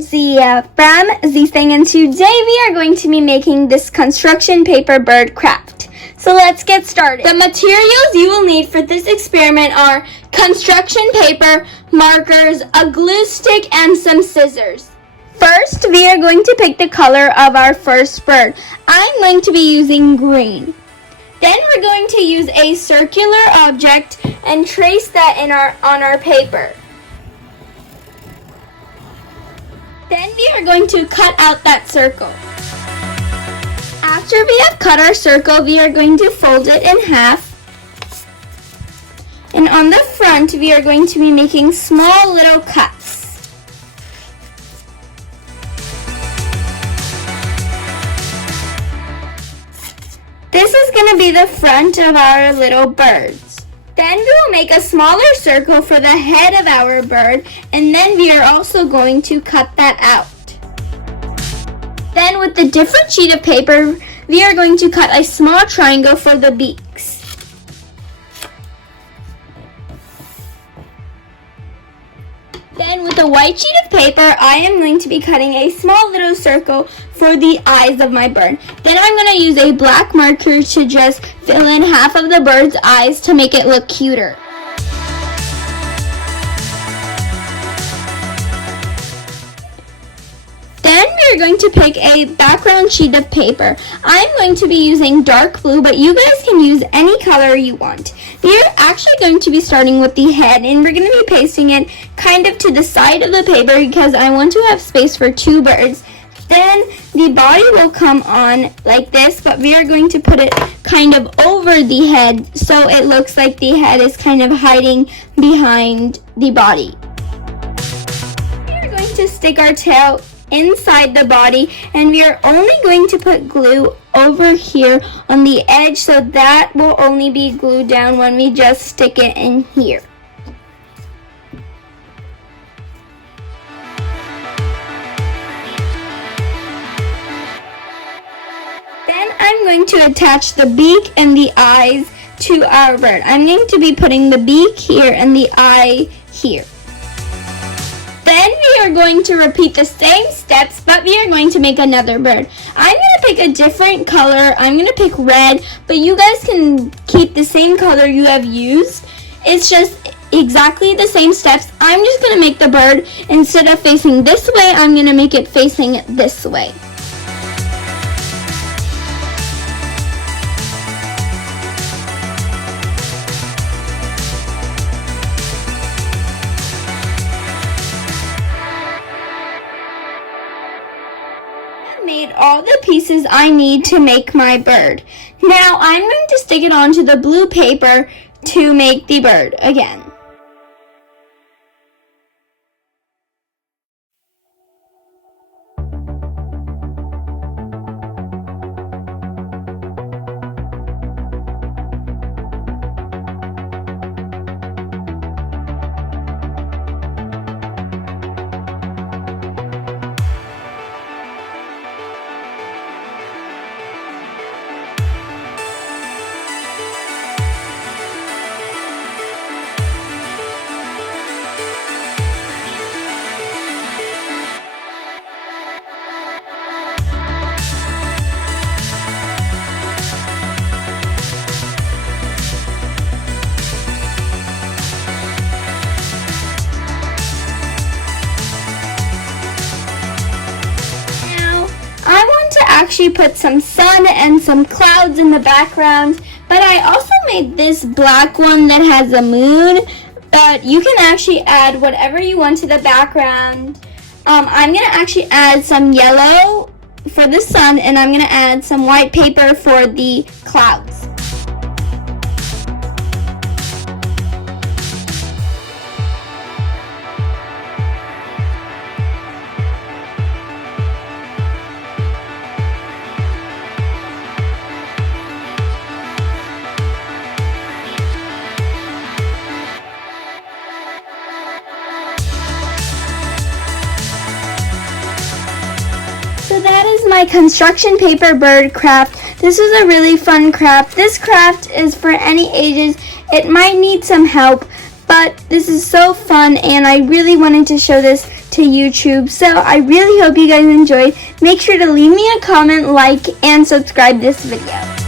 it's Zia from Thang, and today we are going to be making this construction paper bird craft. So let's get started. The materials you will need for this experiment are construction paper, markers, a glue stick, and some scissors. First, we are going to pick the color of our first bird. I'm going to be using green. Then we're going to use a circular object and trace that on our paper. Then we are going to cut out that circle. After we have cut our circle, we are going to fold it in half. And on the front, we are going to be making small little cuts. This is going to be the front of our little birds. Then we will make a smaller circle for the head of our bird, and then we are also going to cut that out. Then with the different sheet of paper, we are going to cut a small triangle for the beaks. Then with a white sheet of paper, I am going to be cutting a small little circle for the eyes of my bird. Then I'm going to use a black marker to just fill in half of the bird's eyes to make it look cuter. Then we are going to pick a background sheet of paper. I'm going to be using dark blue, but you guys can use any color you want. We are actually going to be starting with the head, and we're going to be pasting it kind of to the side of the paper because I want to have space for two birds. Then the body will come on like this, but we are going to put it kind of over the head so it looks like the head is kind of hiding behind the body. We are going to stick our tail inside the body, and we are only going to put glue over here on the edge, so that will only be glued down when we just stick it in here. Then I'm going to attach the beak and the eyes to our bird. I'm going to be putting the beak here and the eye here. Then we are going to repeat the same steps, but we are going to make another bird. I'm going to pick a different color. I'm going to pick red, but you guys can keep the same color you have used. It's just exactly the same steps. I'm just going to make the bird, instead of facing this way, I'm going to make it facing this way. Made all the pieces I need to make my bird. Now I'm going to stick it onto the blue paper to make the bird again. Actually put some sun and some clouds in the background, but I also made this black one that has a moon, but you can actually add whatever you want to the background. I'm going to actually add some yellow for the sun, and I'm going to add some white paper for the clouds. So that is my construction paper bird craft. This was a really fun craft. This craft is for any ages. It might need some help, but this is so fun and I really wanted to show this to YouTube. So I really hope you guys enjoyed. Make sure to leave me a comment, like, and subscribe this video.